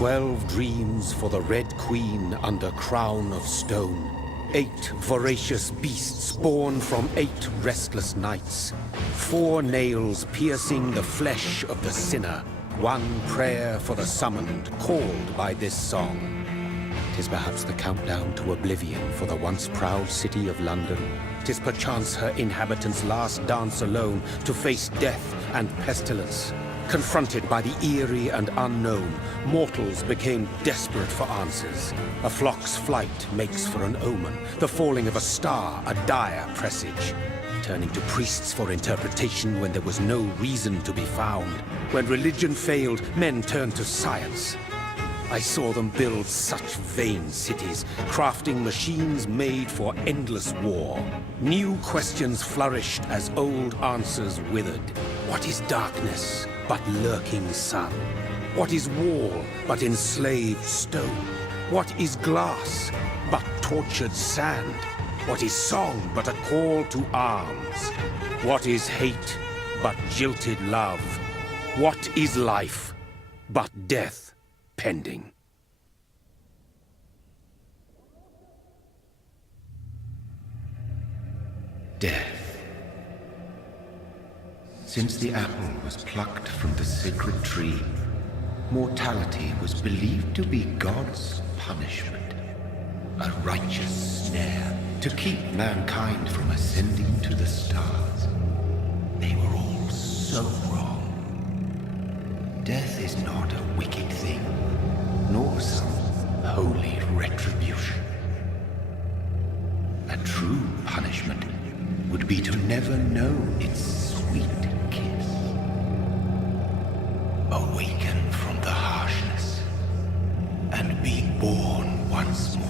12 dreams for the Red Queen under crown of stone. 8 voracious beasts born from 8 restless nights. 4 nails piercing the flesh of the sinner. 1 prayer for the summoned, called by this song. 'Tis perhaps the countdown to oblivion for the once proud city of London. 'Tis perchance her inhabitants' last dance alone to face death and pestilence. Confronted by the eerie and unknown, mortals became desperate for answers. A flock's flight makes for an omen, the falling of a star a dire presage. Turning to priests for interpretation when there was no reason to be found. When religion failed, men turned to science. I saw them build such vain cities, crafting machines made for endless war. New questions flourished as old answers withered. What is darkness but lurking sun? What is wall but enslaved stone? What is glass but tortured sand? What is song but a call to arms? What is hate but jilted love? What is life but death pending? Death. Since the apple was plucked from the sacred tree, mortality was believed to be God's punishment, a righteous snare to keep mankind from ascending to the stars. They were all so wrong. Death is not a wicked thing, nor some holy retribution. A true punishment would be to never know its sweet kiss. Awaken from the harshness and be born once more.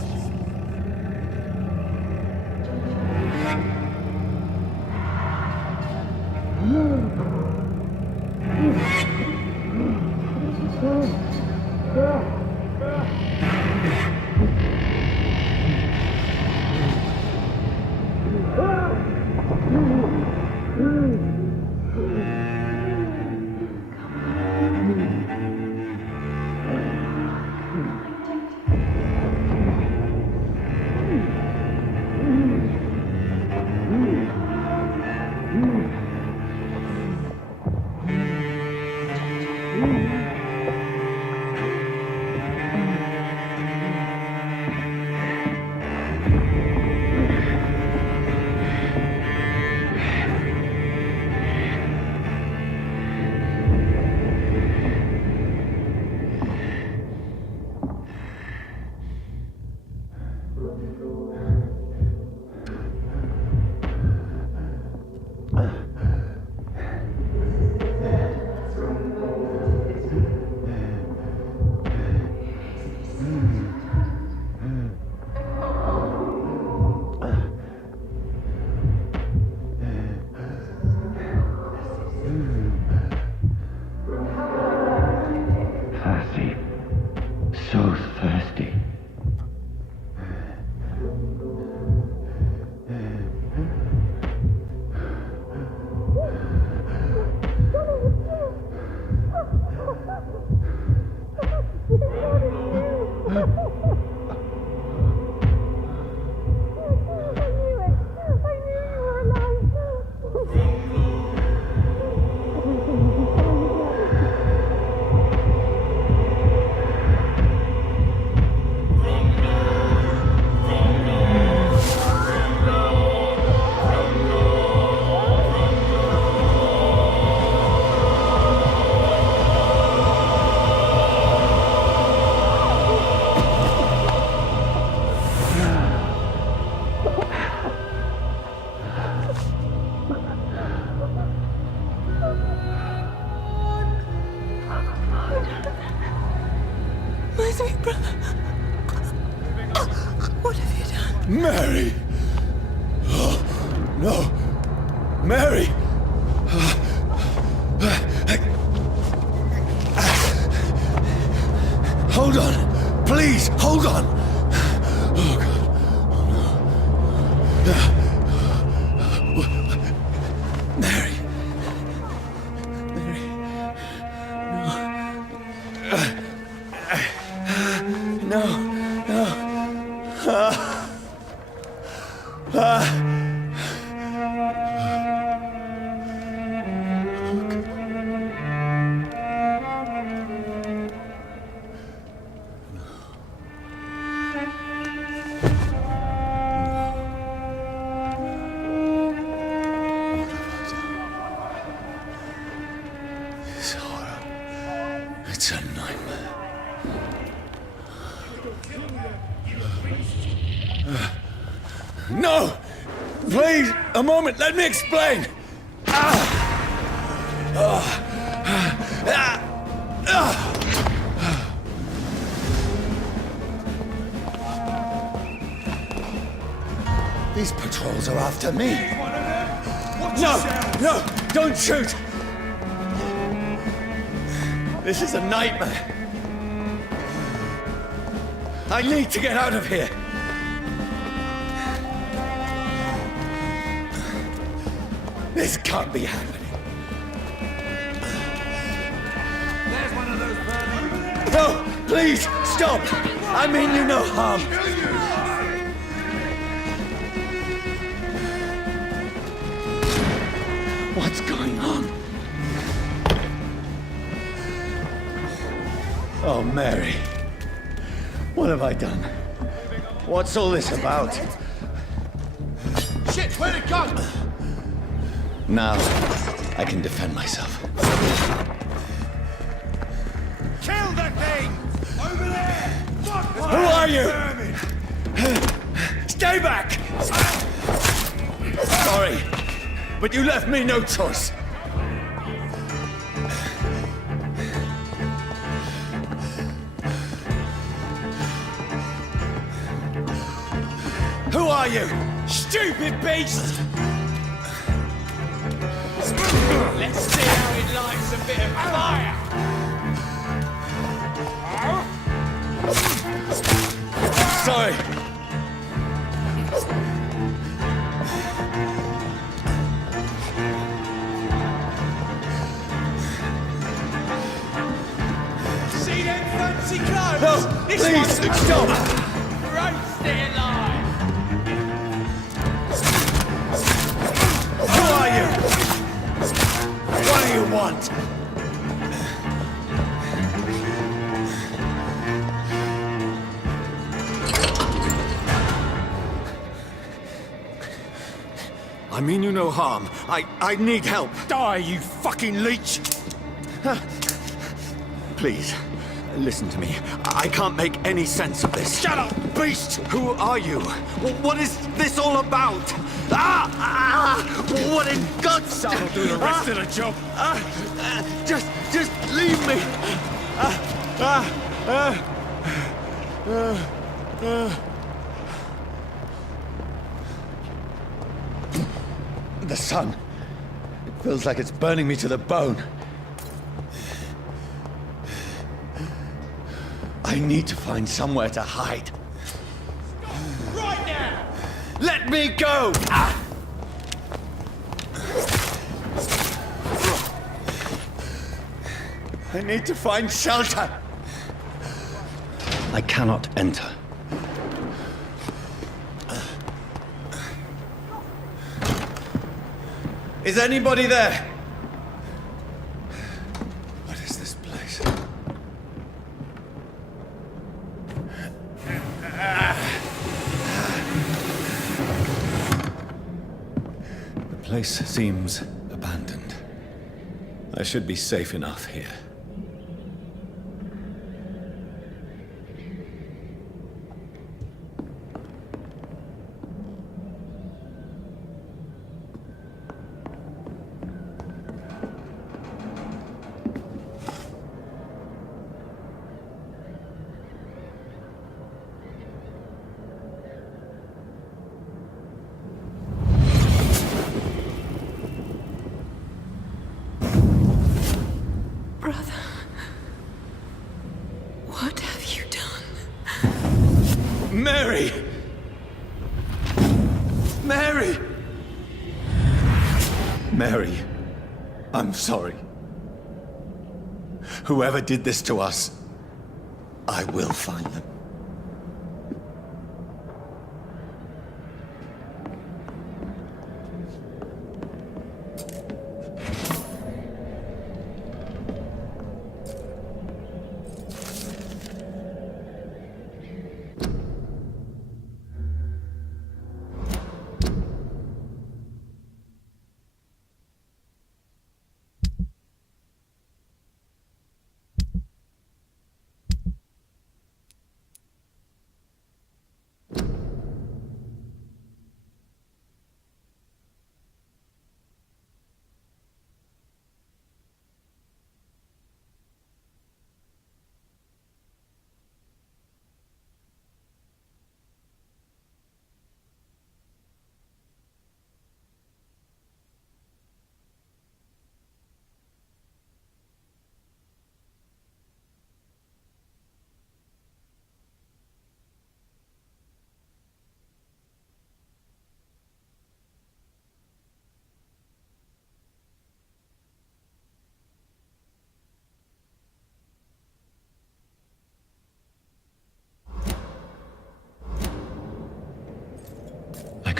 What have you done? Mary! Oh, no! Mary! Hold on! Please, hold on! Oh, God. Oh, no. Mary. Mary. No. This horror. It's a nightmare. No! Please, a moment, let me explain! These patrols are after me. No, don't shoot! This is a nightmare. I need to get out of here. This can't be happening. There's one of those burning. No, please, stop! I mean you no harm. What's going on? Oh, Mary. What have I done? What's all this about? Shit, where'd it go? Now, I can defend myself. Kill the thing! Over there! Fuck! Who are you? Stay back! Sorry, but you left me no choice. Who are you? Stupid beast! Let's see how it likes a bit of fire! Sorry. See them fancy clothes? No, This please, one's the stop. roast it alive! Who are you? What do you want? I mean you no harm. I need help. Die, you fucking leech! Please, listen to me. I can't make any sense of this. Shut up, beast! Who are you? What is this all about? What in God's name? That'll do the rest of the job. Just leave me. The sun. It feels like it's burning me to the bone. I need to find somewhere to hide. Right now! Let me go! I need to find shelter. I cannot enter. Is anybody there? What is this place? The place seems abandoned. I should be safe enough here. Brother, what have you done? Mary! Mary! Mary, I'm sorry. Whoever did this to us, I will find them.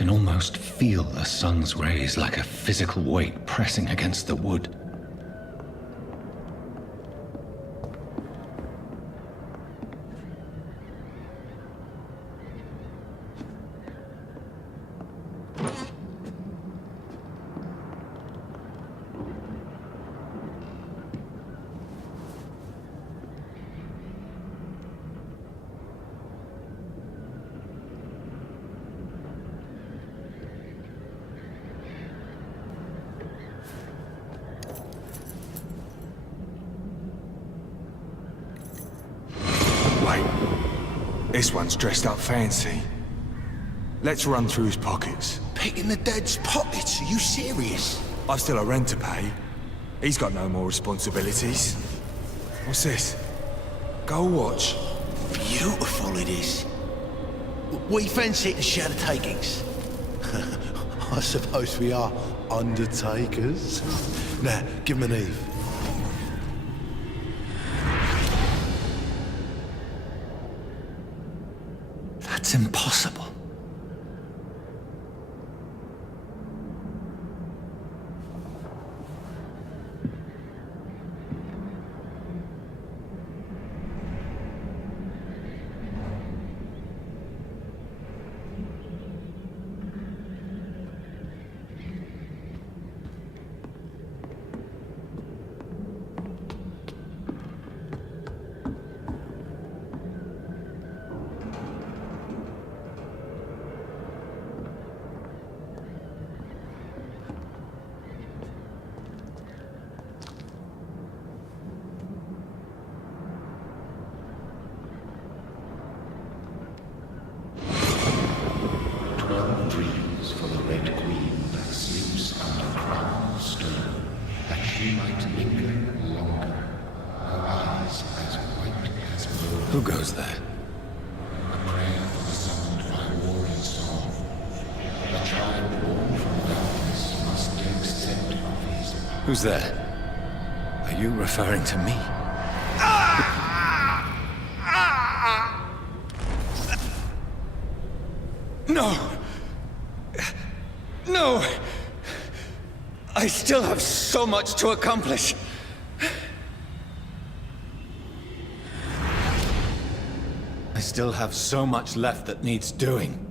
can almost feel the sun's rays like a physical weight pressing against the wood. This one's dressed up fancy. Let's run through his pockets. Picking the dead's pockets? Are you serious? I've still a rent to pay. He's got no more responsibilities. What's this? Gold watch. Beautiful it is. We fancy it and share the takings. I suppose we are undertakers. Now, give him an Eve. That's impossible. Dreams for the Red Queen that sleeps under crown of stone, that she might linger longer, her eyes as white as snow. Who goes there? A prayer summoned by war and song. A child born from darkness must accept of his power. Who's there? Are you referring to me? No! No! I still have so much to accomplish! I still have so much left that needs doing.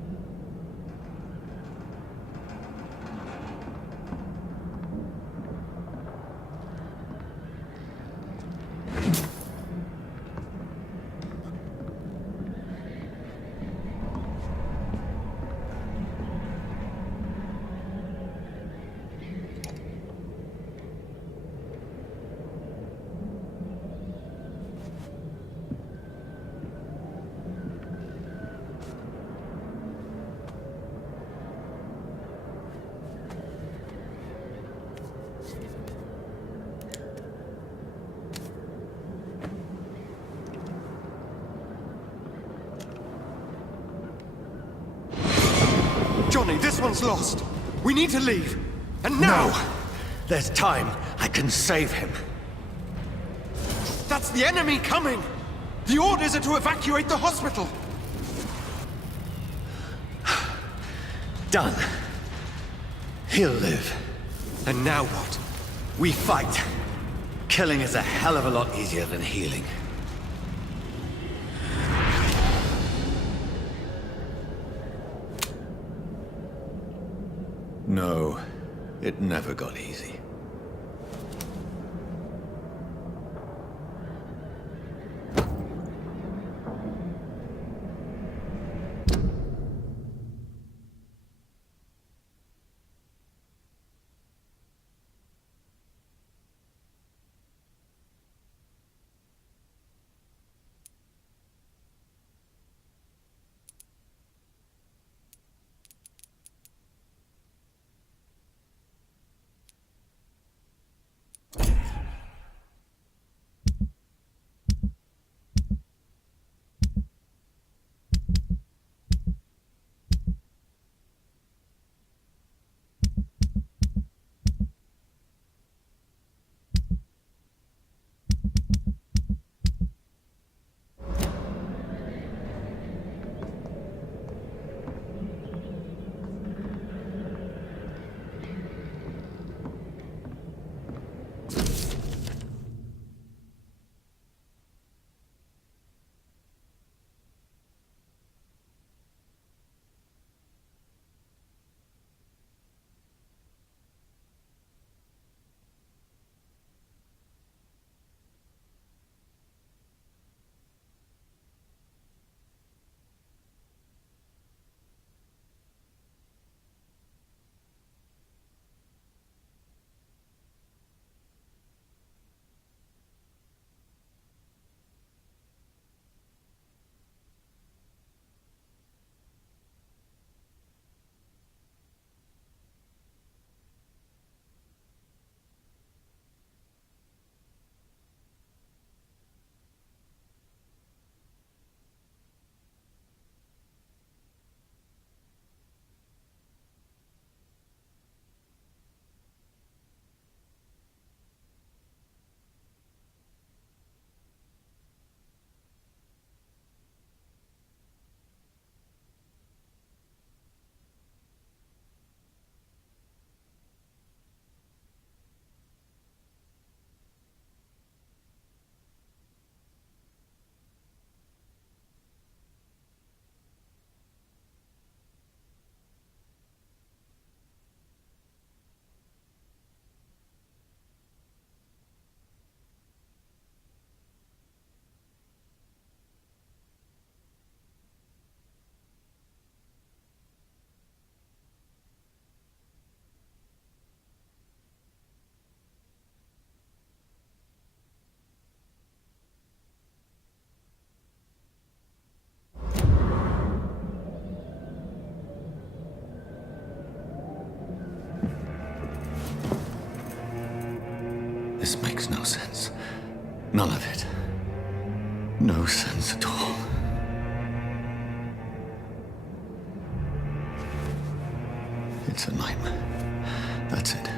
Johnny, this one's lost. We need to leave. And now! No! There's time. I can save him. That's the enemy coming! The orders are to evacuate the hospital! Done. He'll live. And now what? We fight. Killing is a hell of a lot easier than healing. No, it never got easy. This makes no sense. None of it. No sense at all. It's a nightmare. That's it.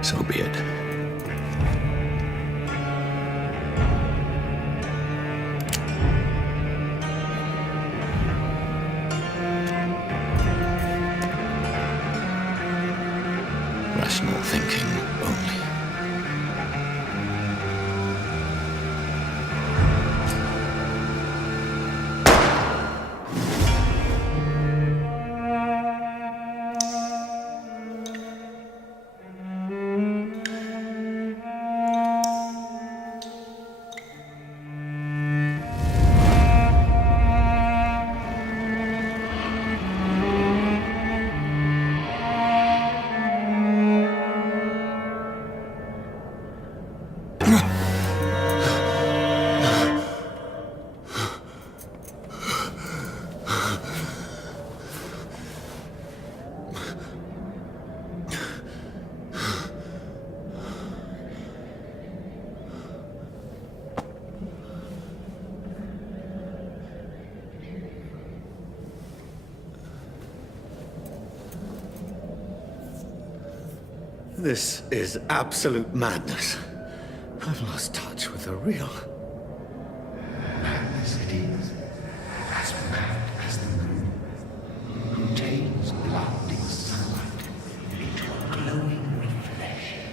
So be it. Rational thinking only. This is absolute madness. I've lost touch with the real. Madness it is, as mad as the moon, who takes blinding sunlight into a glowing reflection.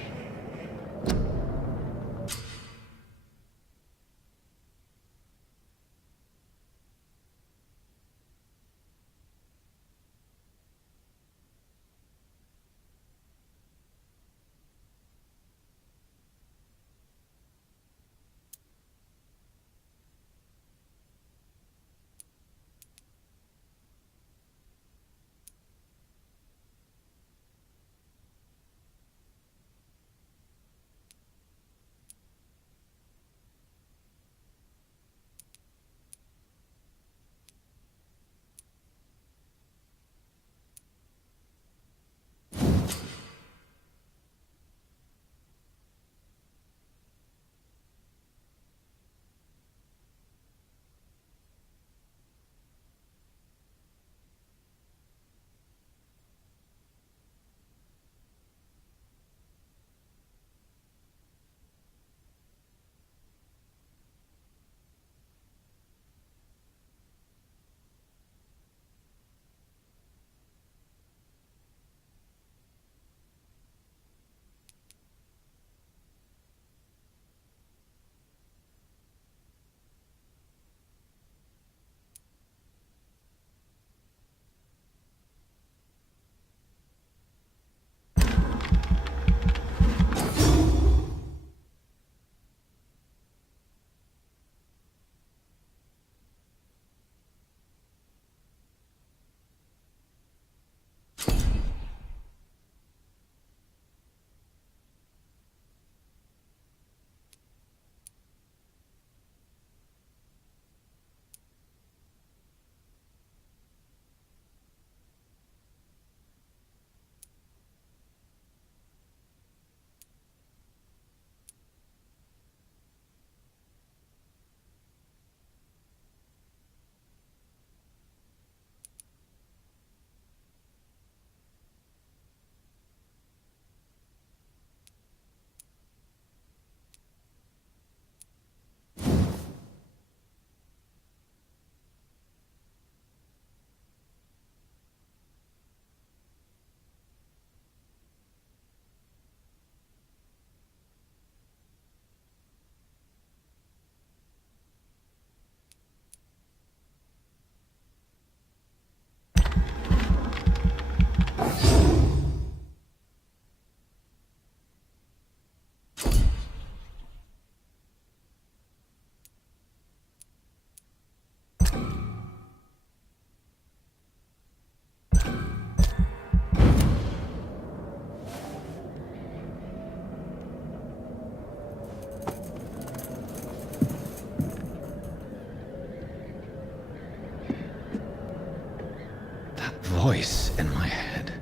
in my head.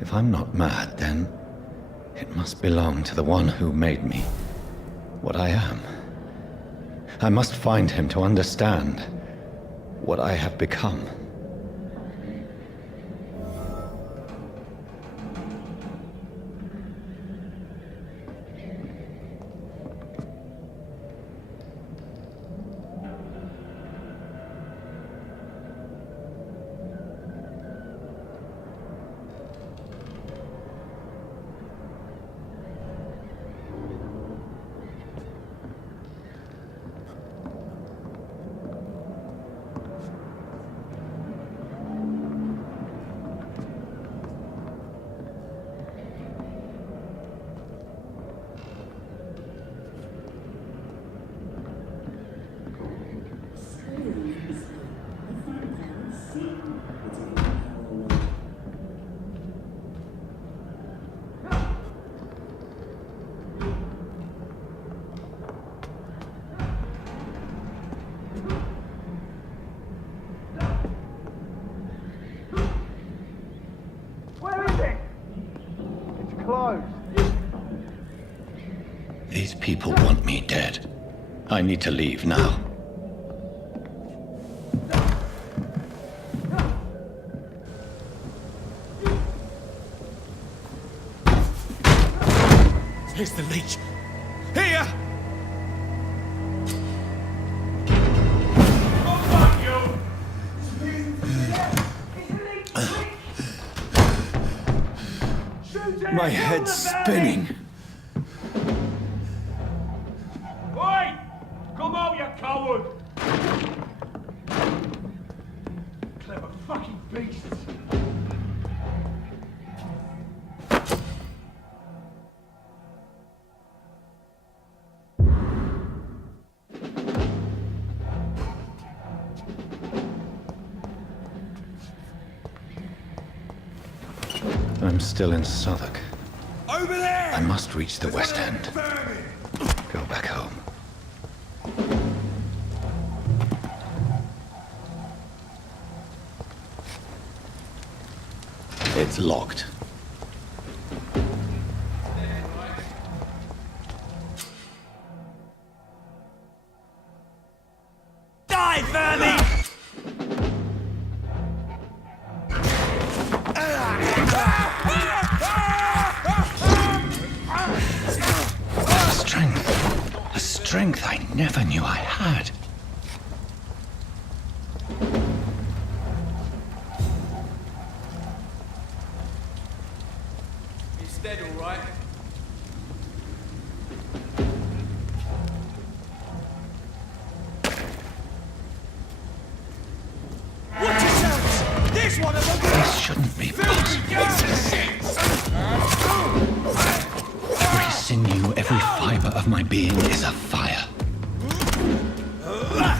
If I'm not mad, then it must belong to the one who made me what I am. I must find him to understand what I have become. These people want me dead. I need to leave now. Here's the leech. Here! My head's spinning. Oi! Come out, you coward! Clever fucking beasts! I'm still in Southwark. Over there! I must reach the West End. Go back home. It's locked. Die, vermin! A strength I never knew I had. He's dead, all right. Watch yourselves! There's one of them! This shouldn't be possible. Every sinew, every fiber of my being is afire. I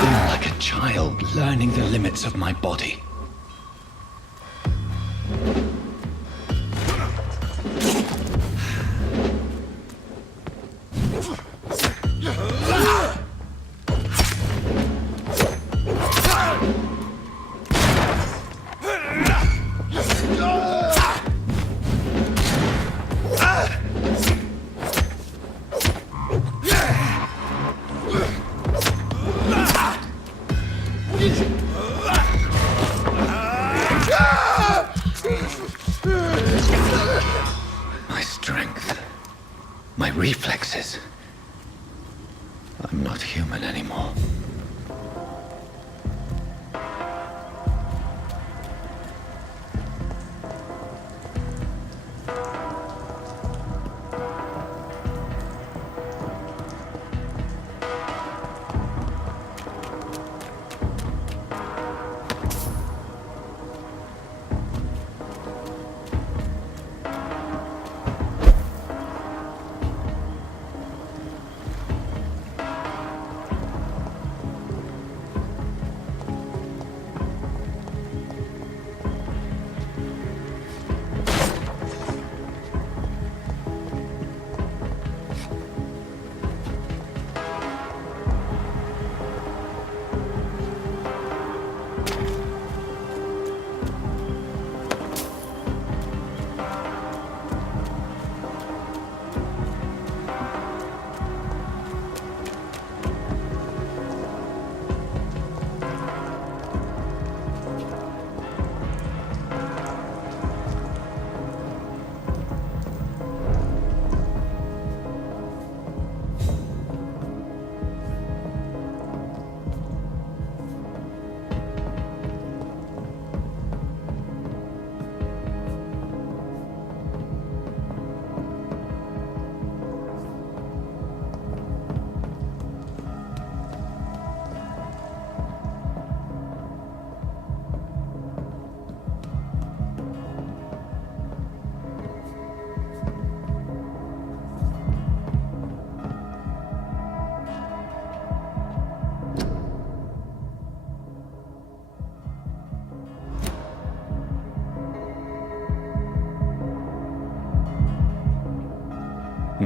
feel like a child learning the limits of my body. My strength, my reflexes. I'm not human anymore.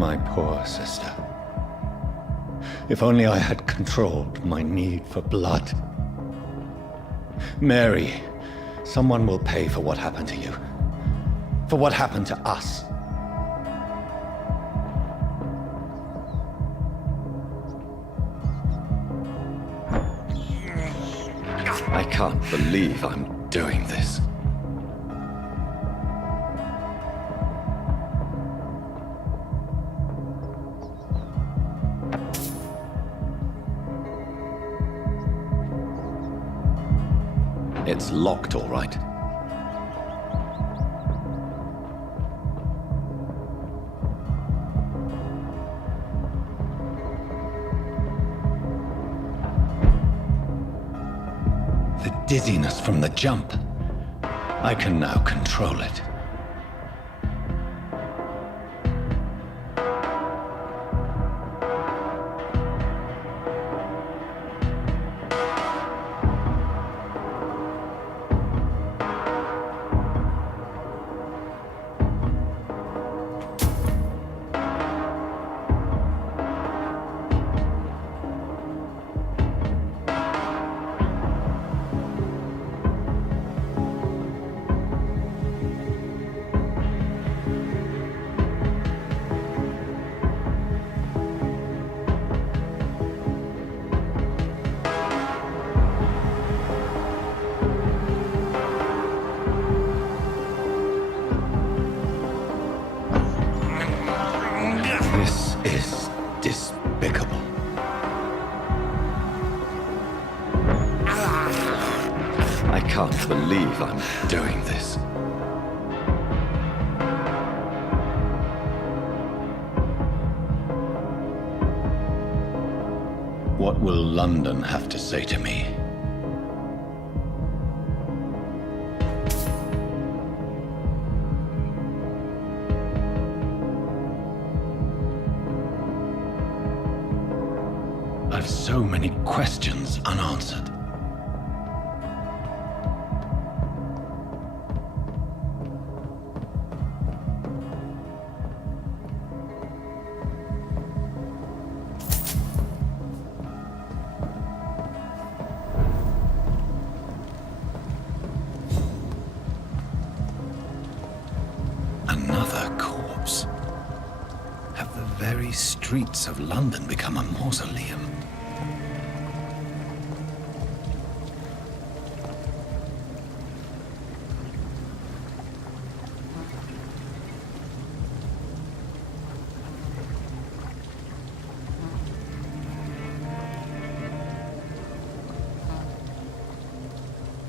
My poor sister. If only I had controlled my need for blood. Mary, someone will pay for what happened to you. For what happened to us. I can't believe I'm doing this. It's locked, all right. The dizziness from the jump. I can now control it. This is despicable. I can't believe I'm doing this. What will London have to say to me? I've so many questions unanswered. Another corpse. Have the very streets of London become a mausoleum?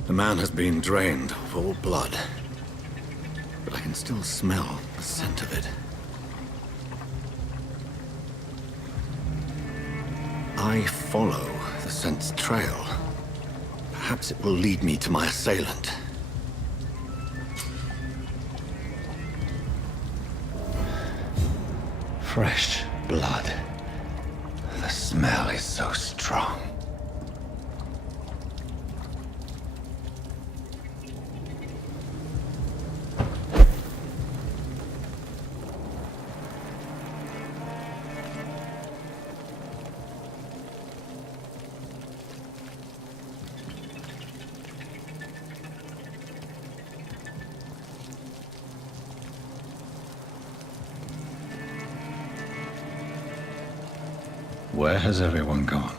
The man has been drained of all blood, but I can still smell the scent of it. I follow the scent's trail. Perhaps it will lead me to my assailant. Fresh blood. The smell is so strong. Where has everyone gone?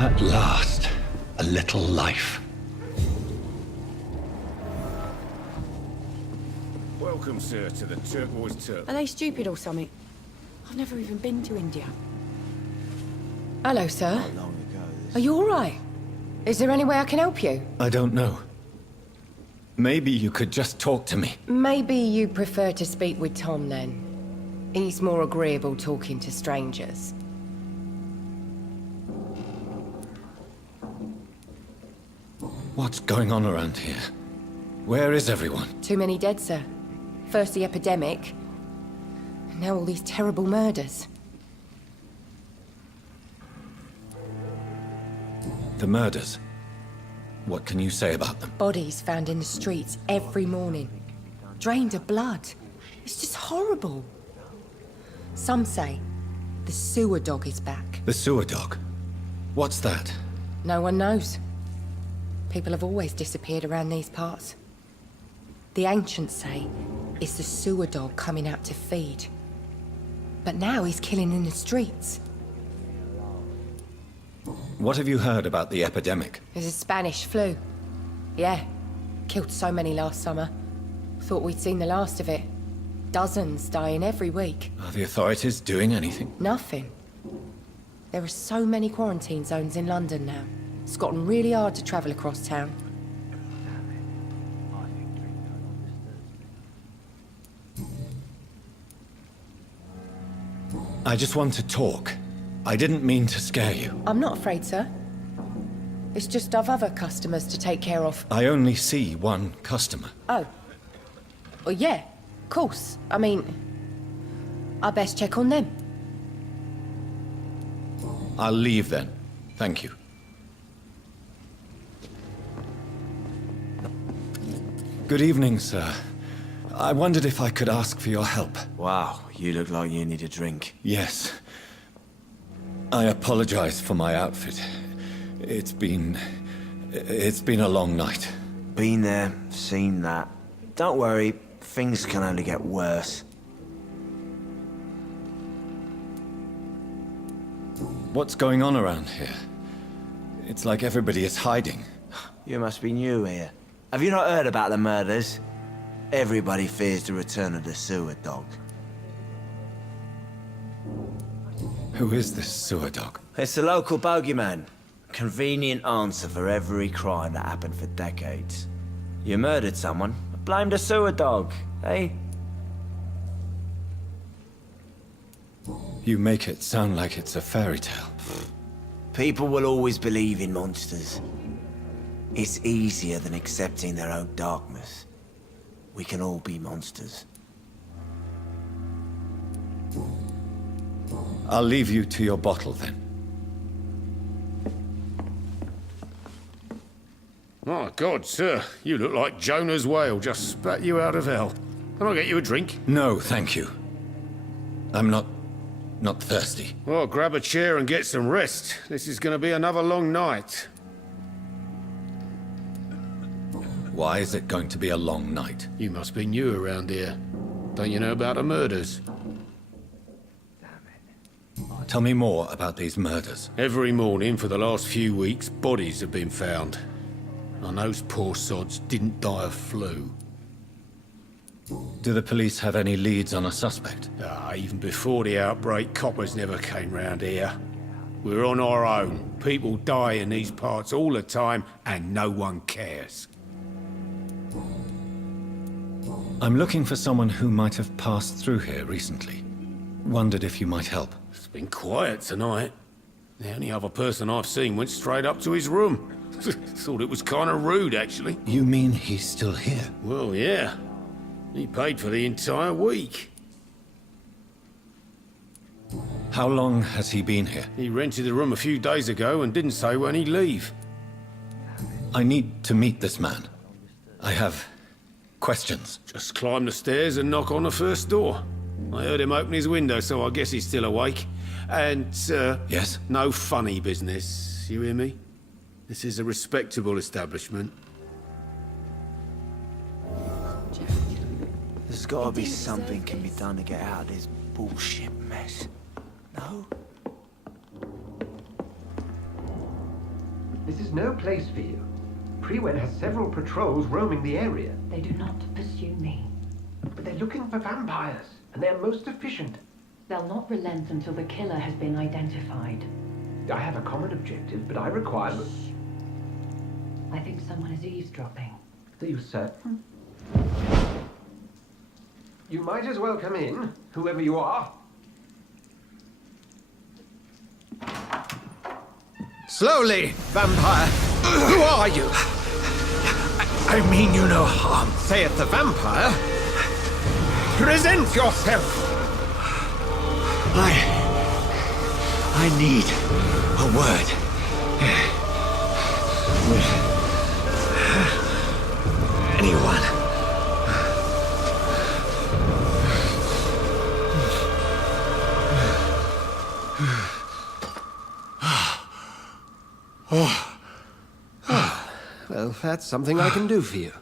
At last, a little life. Welcome, sir, to the Turquoise Turk. Are they stupid or something? I've never even been to India. Hello, sir. Are you all right? Is there any way I can help you? I don't know. Maybe you could just talk to me. Maybe you prefer to speak with Tom, then. He's more agreeable talking to strangers. What's going on around here? Where is everyone? Too many dead, sir. First the epidemic, and now all these terrible murders. The murders. What can you say about them? Bodies found in the streets every morning. Drained of blood. It's just horrible. Some say the sewer dog is back. The sewer dog? What's that? No one knows. People have always disappeared around these parts. The ancients say it's the sewer dog coming out to feed. But now he's killing in the streets. What have you heard about the epidemic? There's a Spanish flu. Yeah. Killed so many last summer. Thought we'd seen the last of it. Dozens dying every week. Are the authorities doing anything? Nothing. There are so many quarantine zones in London now. It's gotten really hard to travel across town. I just want to talk. I didn't mean to scare you. I'm not afraid, sir. It's just I've other customers to take care of. I only see one customer. Oh. Well, yeah, of course. I mean, I best check on them. I'll leave then. Thank you. Good evening, sir. I wondered if I could ask for your help. Wow, you look like you need a drink. Yes. I apologize for my outfit. It's been a long night. Been there, seen that. Don't worry, things can only get worse. What's going on around here? It's like everybody is hiding. You must be new here. Have you not heard about the murders? Everybody fears the return of the sewer dog. Who is this sewer dog? It's the local bogeyman. Convenient answer for every crime that happened for decades. You murdered someone, blame the sewer dog, eh? You make it sound like it's a fairy tale. People will always believe in monsters. It's easier than accepting their own darkness. We can all be monsters. I'll leave you to your bottle then. My God, sir, you look like Jonah's whale just spat you out of hell. Can I get you a drink? No, thank you. I'm not thirsty. Well, grab a chair and get some rest. This is going to be another long night. Why is it going to be a long night? You must be new around here. Don't you know about the murders? Tell me more about these murders. Every morning for the last few weeks, bodies have been found. And those poor sods didn't die of flu. Do the police have any leads on a suspect? Even before the outbreak, coppers never came round here. We're on our own. People die in these parts all the time, and no one cares. I'm looking for someone who might have passed through here recently. Wondered if you might help. It's been quiet tonight. The only other person I've seen went straight up to his room. Thought it was kind of rude, actually. You mean he's still here? Well, yeah. He paid for the entire week. How long has he been here? He rented the room a few days ago and didn't say when he'd leave. I need to meet this man. I have questions. Just climb the stairs and knock on the first door. I heard him open his window, so I guess he's still awake. And, Yes? no funny business. You hear me? This is a respectable establishment. There's gotta be something can be done to get out of this bullshit mess. No? This is no place for you. Prewen has several patrols roaming the area. They do not pursue me. But they're looking for vampires, and they're most efficient. They'll not relent until the killer has been identified. I have a common objective, but I require... I think someone is eavesdropping. Are you certain? You might as well come in, whoever you are. Slowly, vampire! Who are you? I mean you no harm. Saith the vampire. Present yourself! I need a word. With anyone. Well, that's something I can do for you.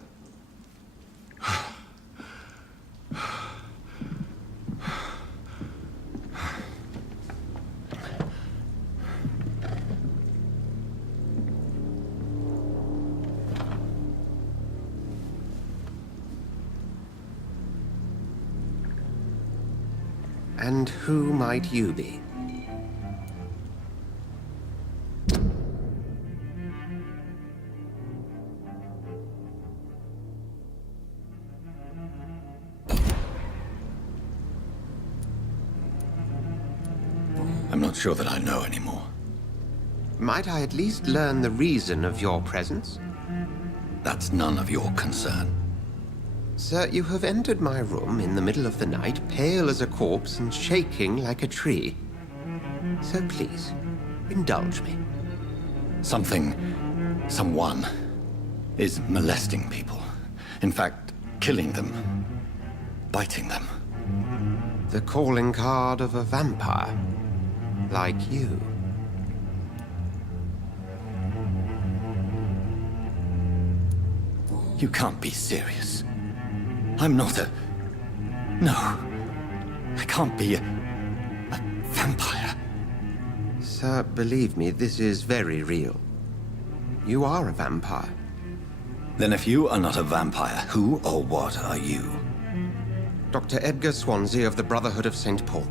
And who might you be? I'm not sure that I know anymore. Might I at least learn the reason of your presence? That's none of your concern. Sir, you have entered my room in the middle of the night, pale as a corpse and shaking like a tree. So please, indulge me. Someone is molesting people. In fact, killing them. Biting them. The calling card of a vampire. Like you. You can't be serious. I'm not a... No. I can't be a vampire. Sir, believe me, this is very real. You are a vampire. Then if you are not a vampire, who or what are you? Dr. Edgar Swansea of the Brotherhood of St. Paul.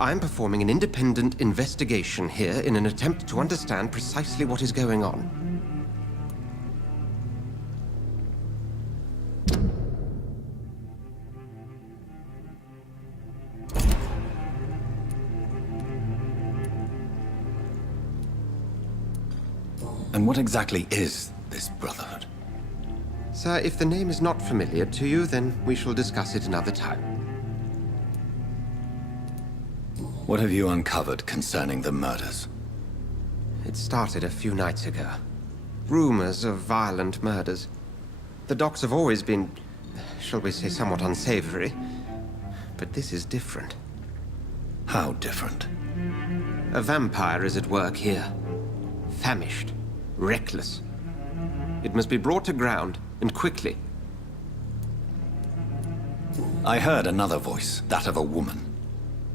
I'm performing an independent investigation here in an attempt to understand precisely what is going on. And what exactly is this Brotherhood? Sir, if the name is not familiar to you, then we shall discuss it another time. What have you uncovered concerning the murders? It started a few nights ago. Rumors of violent murders. The docks have always been, shall we say, somewhat unsavory. But this is different. How different? A vampire is at work here. Famished. Reckless. It must be brought to ground, and quickly. I heard another voice, that of a woman.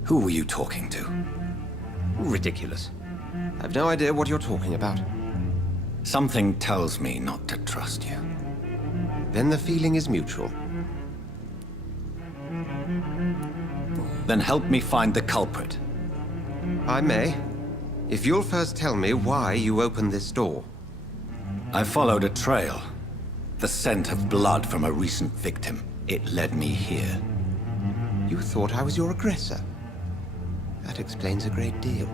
Who were you talking to? Ridiculous. I've no idea what you're talking about. Something tells me not to trust you. Then the feeling is mutual. Then help me find the culprit. I may. If you'll first tell me why you opened this door. I followed a trail. The scent of blood from a recent victim. It led me here. You thought I was your aggressor. That explains a great deal.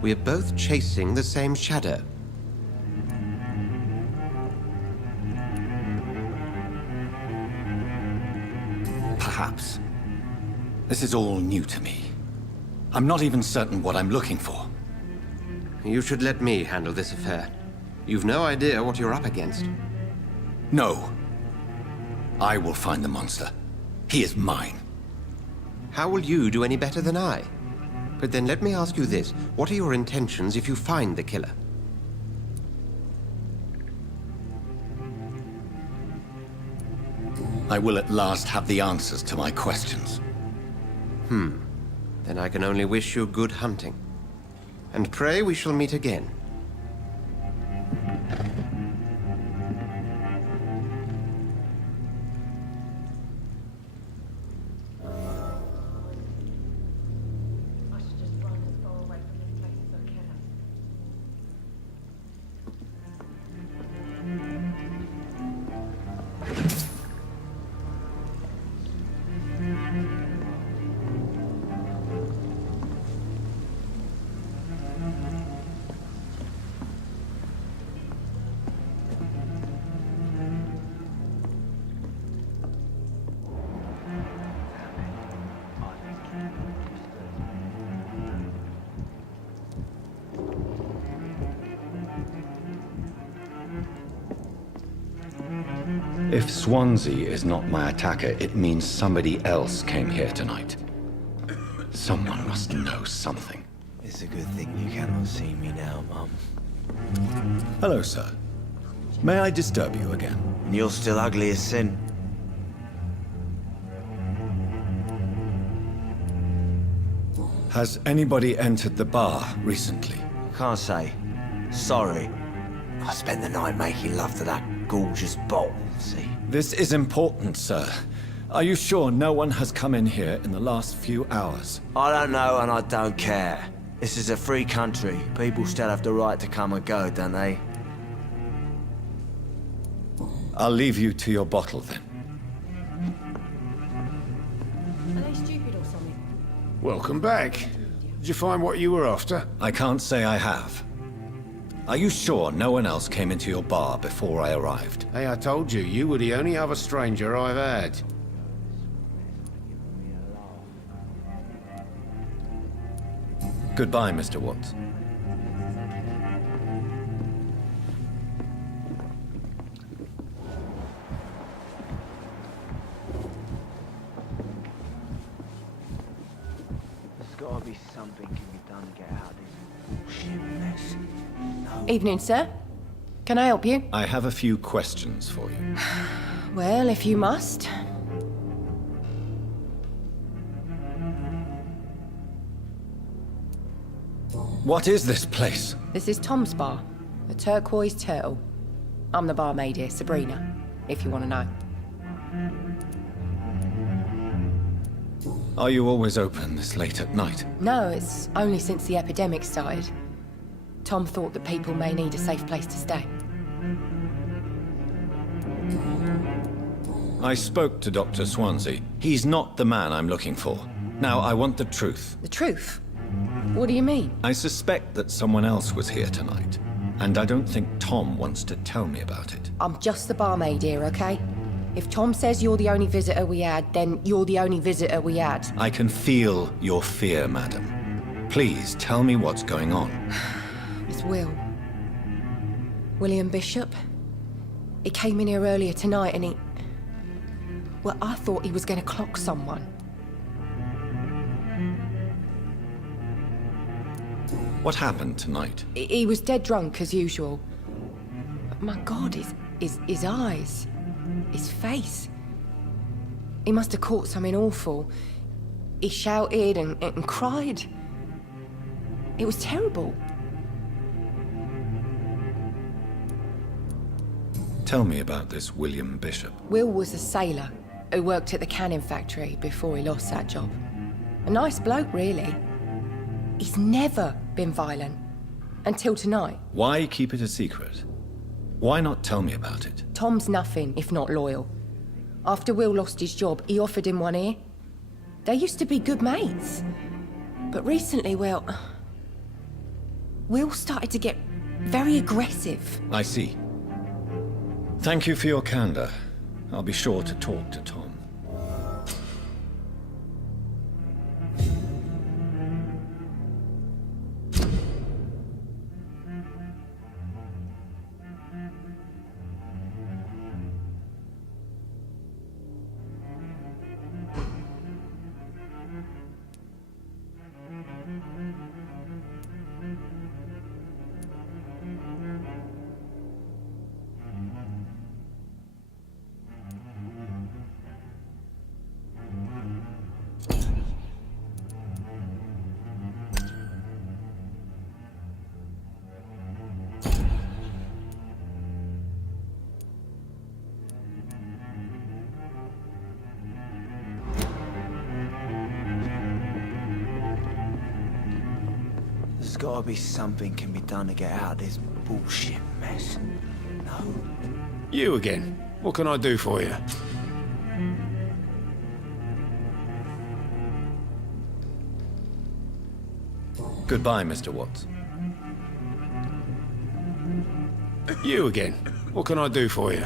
We are both chasing the same shadow. Perhaps. This is all new to me. I'm not even certain what I'm looking for. You should let me handle this affair. You've no idea what you're up against. No. I will find the monster. He is mine. How will you do any better than I? But then let me ask you this. What are your intentions if you find the killer? I will at last have the answers to my questions. Then I can only wish you good hunting. And pray we shall meet again. If Swansea is not my attacker, it means somebody else came here tonight. Someone must know something. It's a good thing you cannot see me now, Mum. Hello, sir. May I disturb you again? And you're still ugly as sin. Has anybody entered the bar recently? Can't say. Sorry. I spent the night making love to that gorgeous bottle, see? This is important, sir. Are you sure no one has come in here in the last few hours? I don't know and I don't care. This is a free country. People still have the right to come and go, don't they? I'll leave you to your bottle then. Are they stupid or something? Welcome back. Did you find what you were after? I can't say I have. Are you sure no one else came into your bar before I arrived? Hey, I told you, you were the only other stranger I've had. Goodbye, Mr. Watts. There's gotta be something can be done to get out of this bullshit mess. No. Evening, sir. Can I help you? I have a few questions for you. Well, if you must. What is this place? This is Tom's bar, the Turquoise Turtle. I'm the barmaid here, Sabrina, if you want to know. Are you always open this late at night? No, it's only since the epidemic started. Tom thought that people may need a safe place to stay. I spoke to Dr. Swansea. He's not the man I'm looking for. Now, I want the truth. The truth? What do you mean? I suspect that someone else was here tonight, and I don't think Tom wants to tell me about it. I'm just the barmaid here, okay? If Tom says you're the only visitor we had, then you're the only visitor we had. I can feel your fear, madam. Please, tell me what's going on. It's William Bishop. He came in here earlier tonight and he... Well, I thought he was going to clock someone. What happened tonight? He was dead drunk, as usual. But my God, his eyes. His face. He must have caught something awful. He shouted and cried. It was terrible. Tell me about this William Bishop. Will was a sailor who worked at the canning factory before he lost that job. A nice bloke, really. He's never been violent. Until tonight. Why keep it a secret? Why not tell me about it? Tom's nothing if not loyal. After Will lost his job, he offered him one ear. They used to be good mates. But recently, well... Will started to get very aggressive. I see. Thank you for your candor. I'll be sure to talk to Tom. There's gotta be something can be done to get out of this bullshit mess. No. You again. What can I do for you? Goodbye, Mr. Watts. You again. What can I do for you?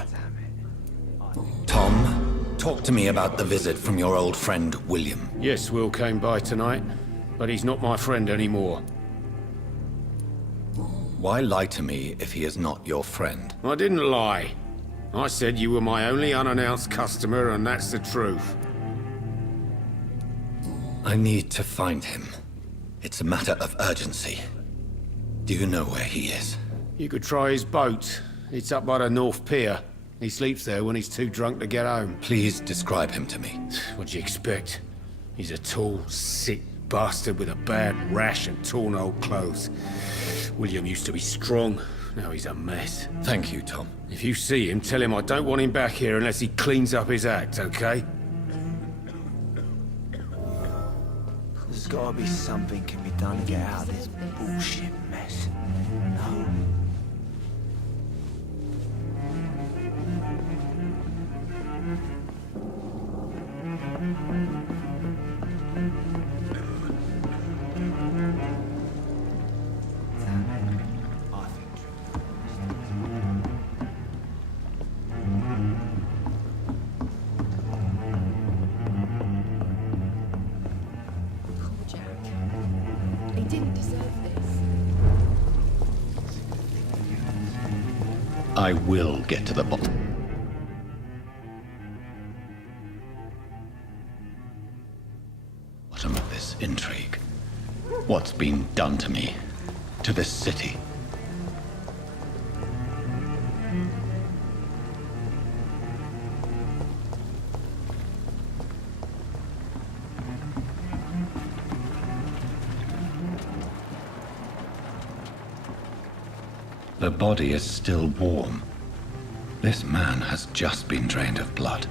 Tom, talk to me about the visit from your old friend, William. Yes, Will came by tonight, but he's not my friend anymore. Why lie to me if he is not your friend? I didn't lie. I said you were my only unannounced customer, and that's the truth. I need to find him. It's a matter of urgency. Do you know where he is? You could try his boat. It's up by the North Pier. He sleeps there when he's too drunk to get home. Please describe him to me. What'd you expect? He's a tall, sick bastard with a bad rash and torn old clothes. William used to be strong. Now he's a mess. Thank you, Tom. If you see him, tell him I don't want him back here unless he cleans up his act, okay? There's gotta be something can be done to get out of this bullshit mess. No? He didn't deserve this. I will get to the bottom. Bottom of this intrigue. What's been done to me? To this city? The body is still warm. This man has just been drained of blood.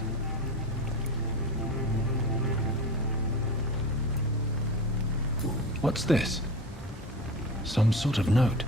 What's this? Some sort of note.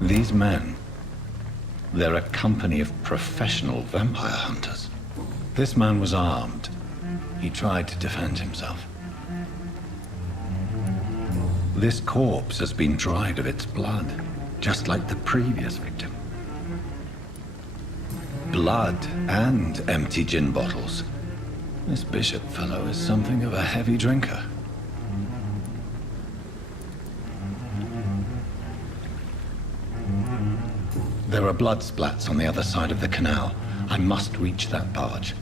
These men, they're a company of professional vampire hunters. This man was armed. He tried to defend himself. This corpse has been dried of its blood, just like the previous victim. Blood and empty gin bottles. This bishop fellow is something of a heavy drinker. There are blood splats on the other side of the canal. I must reach that barge.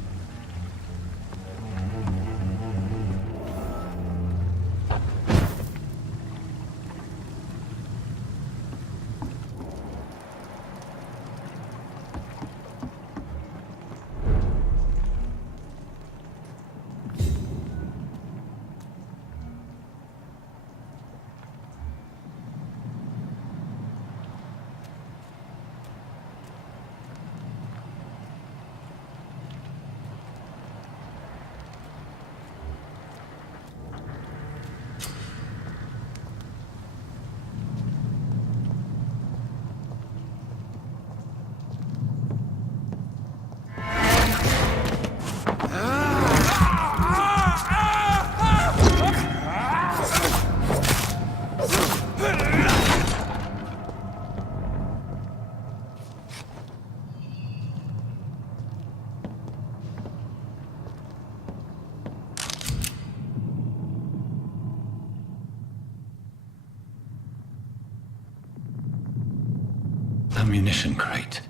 Ammunition crate.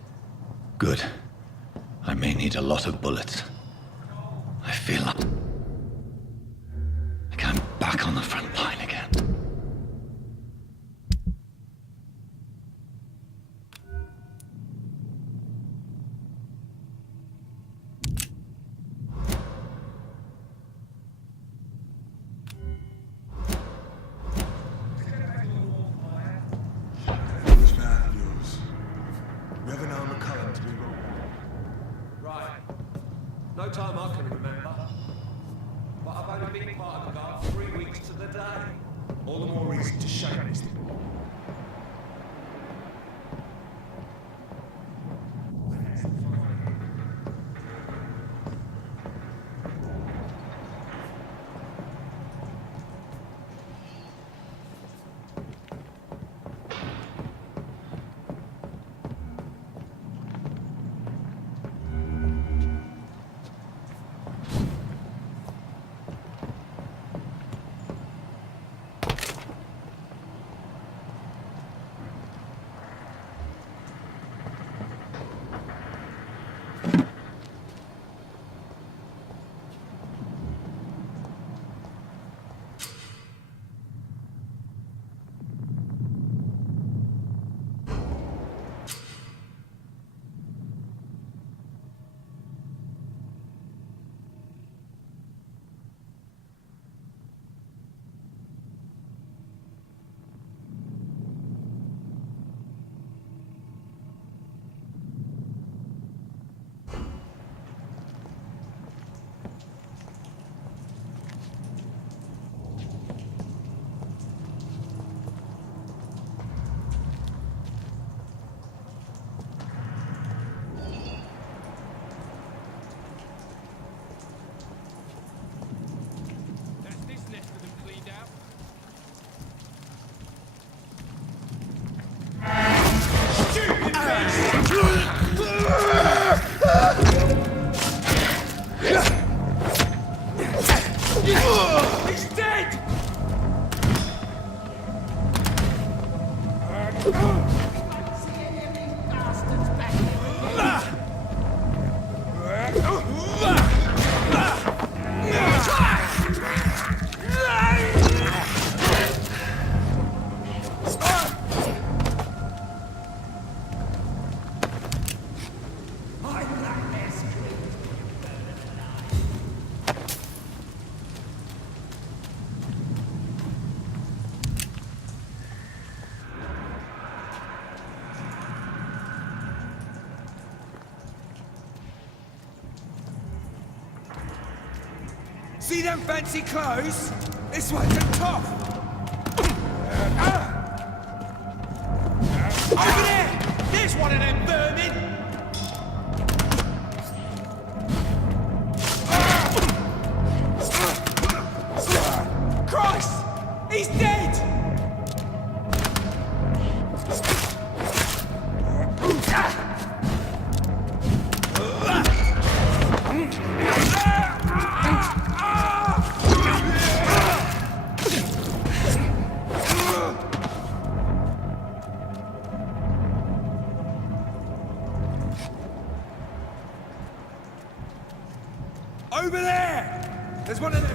Good. I may need a lot of bullets. I feel like I'm back on the front line again. No time I can remember. But I've only been part of the guard 3 weeks to the day. All the more reason to shame this thing. See them fancy clothes? This one's a top! Over there! There's one of them vermin! Christ! He's dead! Over there! There's one of them.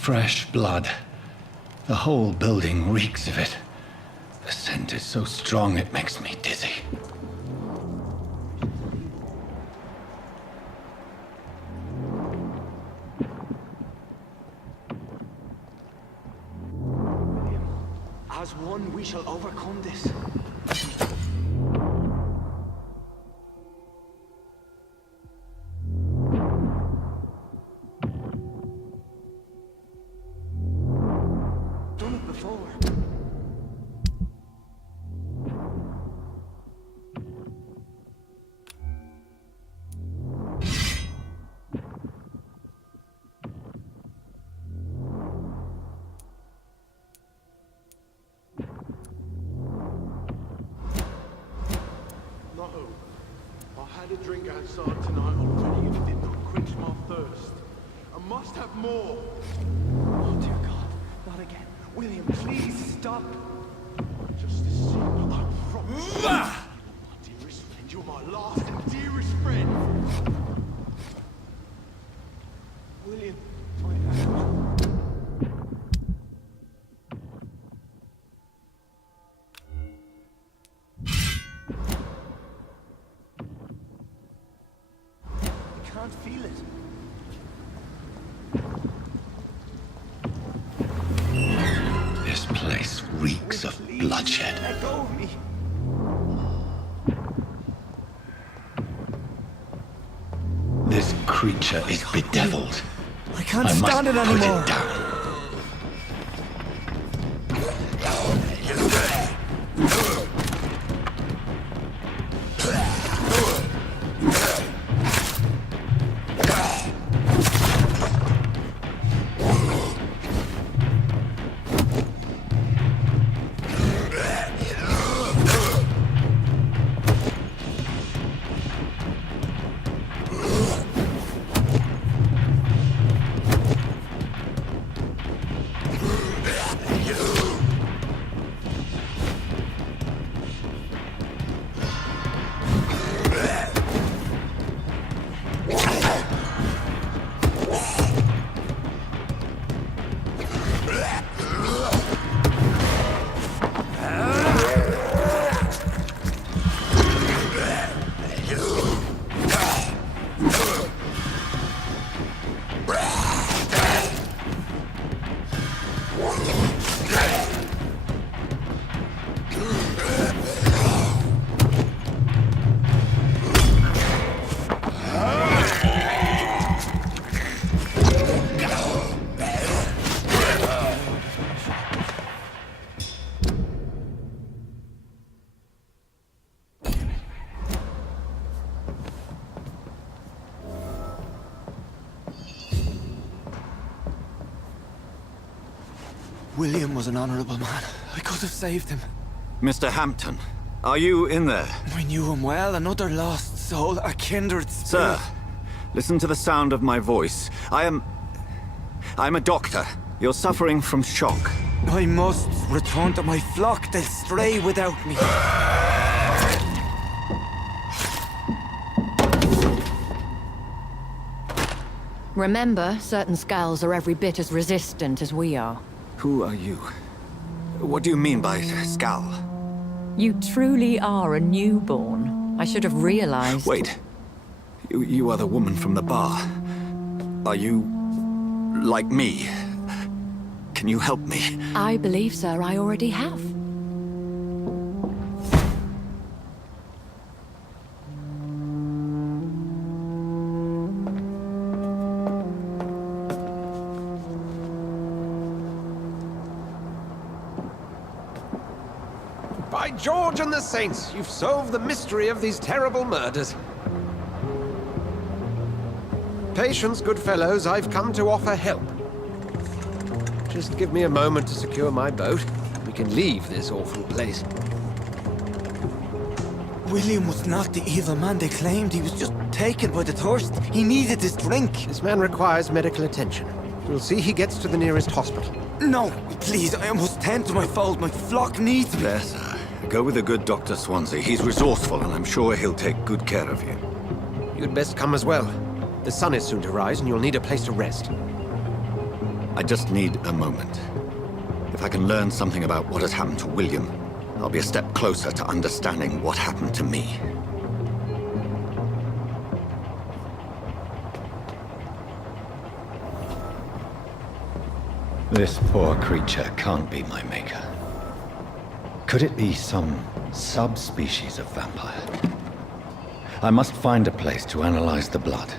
Fresh blood. The whole building reeks of it. The scent is so strong it makes me dizzy. As one, we shall overcome this. Done it before. I had a drink outside tonight already and it did not quench my thirst. I must have more. Oh dear God, not again. William, please stop. Just a sip, I promise. You are my dearest friend. You're my last and dearest friend. William, my hand. I can't feel it. This place reeks of bloodshed. Let go of me. This creature is bedeviled. I can't I must stand it put anymore. it down. William was an honorable man. I could have saved him. Mr. Hampton, are you in there? I knew him well, another lost soul, a kindred spirit. Sir, listen to the sound of my voice. I'm a doctor. You're suffering from shock. I must return to my flock. They'll stray without me. Remember, certain skulls are every bit as resistant as we are. Who are you? What do you mean by skull? You truly are a newborn. I should have realized. Wait. You are the woman from the bar. Are you like me? Can you help me? I believe, sir, I already have. By George and the Saints, you've solved the mystery of these terrible murders. Patience, good fellows, I've come to offer help. Just give me a moment to secure my boat. We can leave this awful place. William was not the evil man they claimed. He was just taken by the thirst. He needed this drink. This man requires medical attention. We'll see he gets to the nearest hospital. No, please, I must tend to my fold. My flock needs me. There, sir. Go with the good Dr. Swansea. He's resourceful, and I'm sure he'll take good care of you. You'd best come as well. The sun is soon to rise, and you'll need a place to rest. I just need a moment. If I can learn something about what has happened to William, I'll be a step closer to understanding what happened to me. This poor creature can't be my maker. Could it be some subspecies of vampire? I must find a place to analyze the blood.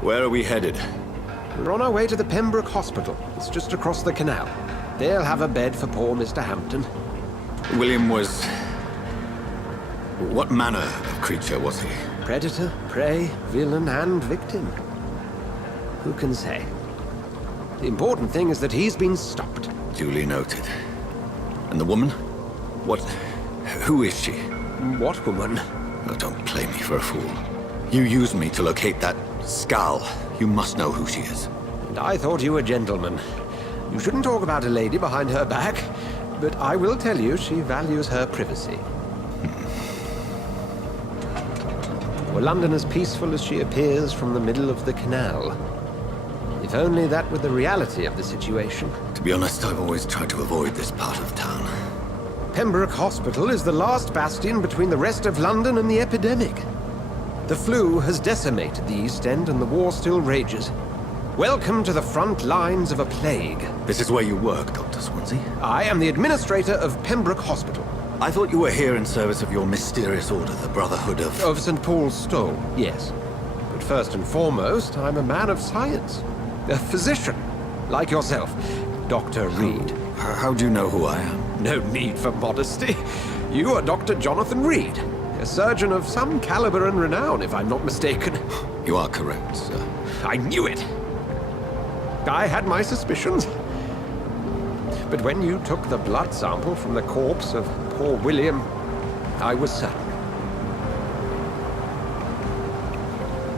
Where are we headed? We're on our way to the Pembroke Hospital. It's just across the canal. They'll have a bed for poor Mr. Hampton. William was... What manner of creature was he? Predator, prey, villain, and victim. Who can say? The important thing is that he's been stopped. Duly noted. And the woman? What... who is she? What woman? Oh, don't play me for a fool. You used me to locate that skull. You must know who she is. And I thought you a gentleman. You shouldn't talk about a lady behind her back, but I will tell you she values her privacy. Were London as peaceful as she appears from the middle of the canal? If only that were the reality of the situation. To be honest, I've always tried to avoid this part of town. Pembroke Hospital is the last bastion between the rest of London and the epidemic. The flu has decimated the East End and the war still rages. Welcome to the front lines of a plague. This is where you work, Dr. Swansea? I am the administrator of Pembroke Hospital. I thought you were here in service of your mysterious order, the Brotherhood of... Of St. Paul's Stole, yes. But first and foremost, I'm a man of science. A physician, like yourself, Dr. Reid. How do you know who I am? No need for modesty. You are Dr. Jonathan Reid. A surgeon of some caliber and renown, if I'm not mistaken. You are correct, sir. I knew it! I had my suspicions. But when you took the blood sample from the corpse of poor William, I was certain.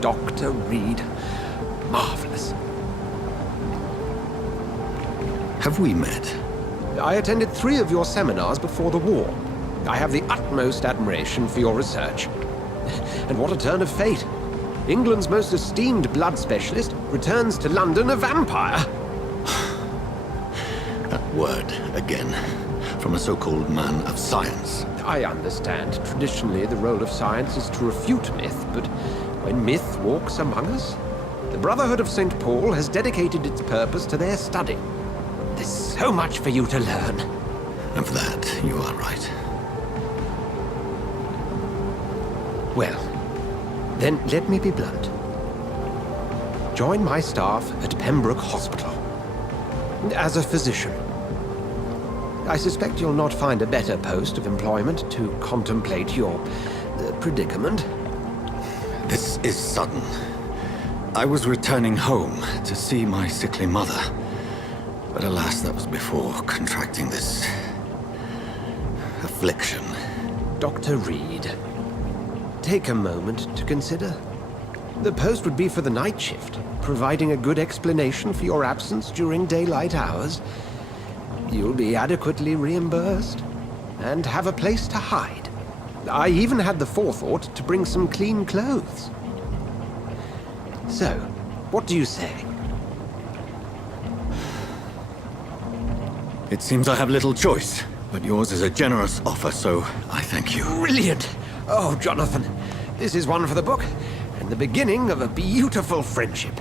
Dr. Reid. Marvelous. Have we met? I attended 3 of your seminars before the war. I have the utmost admiration for your research. And what a turn of fate. England's most esteemed blood specialist returns to London a vampire. That word, again, from a so-called man of science. I understand. Traditionally, the role of science is to refute myth, but when myth walks among us, the Brotherhood of St. Paul has dedicated its purpose to their study. There's so much for you to learn. Of that, you are right. Well, then let me be blunt. Join my staff at Pembroke Hospital. As a physician. I suspect you'll not find a better post of employment to contemplate your predicament. This is sudden. I was returning home to see my sickly mother. But alas, that was before contracting this... affliction. Dr. Reid, take a moment to consider. The post would be for the night shift, providing a good explanation for your absence during daylight hours. You'll be adequately reimbursed, and have a place to hide. I even had the forethought to bring some clean clothes. So, what do you say? It seems I have little choice, but yours is a generous offer, so I thank you. Brilliant! Oh, Jonathan, this is one for the book, and the beginning of a beautiful friendship.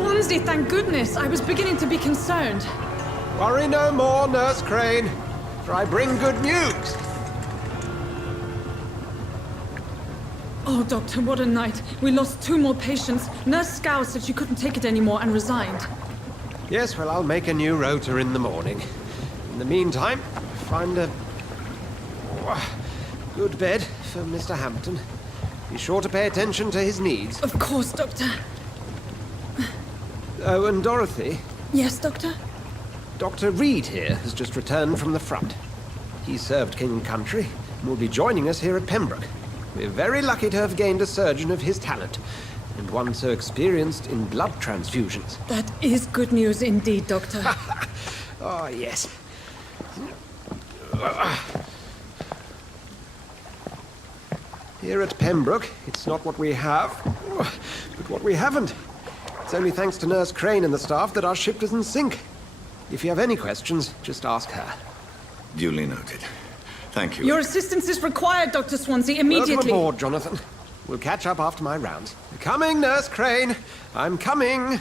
Swansea, thank goodness. I was beginning to be concerned. Worry no more, Nurse Crane, for I bring good news. Oh, Doctor, what a night. We lost 2 more patients. Nurse Scow said she couldn't take it anymore and resigned. Yes, well, I'll make a new rota in the morning. In the meantime, find a good bed for Mr. Hampton. Be sure to pay attention to his needs. Of course, Doctor. Oh, and Dorothy? Yes, Doctor? Dr. Reed here has just returned from the front. He served King and Country and will be joining us here at Pembroke. We're very lucky to have gained a surgeon of his talent, and one so experienced in blood transfusions. That is good news indeed, Doctor. Oh, yes. Here at Pembroke, it's not what we have, but what we haven't. It's only thanks to Nurse Crane and the staff that our ship doesn't sink. If you have any questions, just ask her. Duly noted. Thank you. Your assistance is required, Dr. Swansea, immediately. Welcome aboard, Jonathan. We'll catch up after my rounds. Coming, Nurse Crane. I'm coming.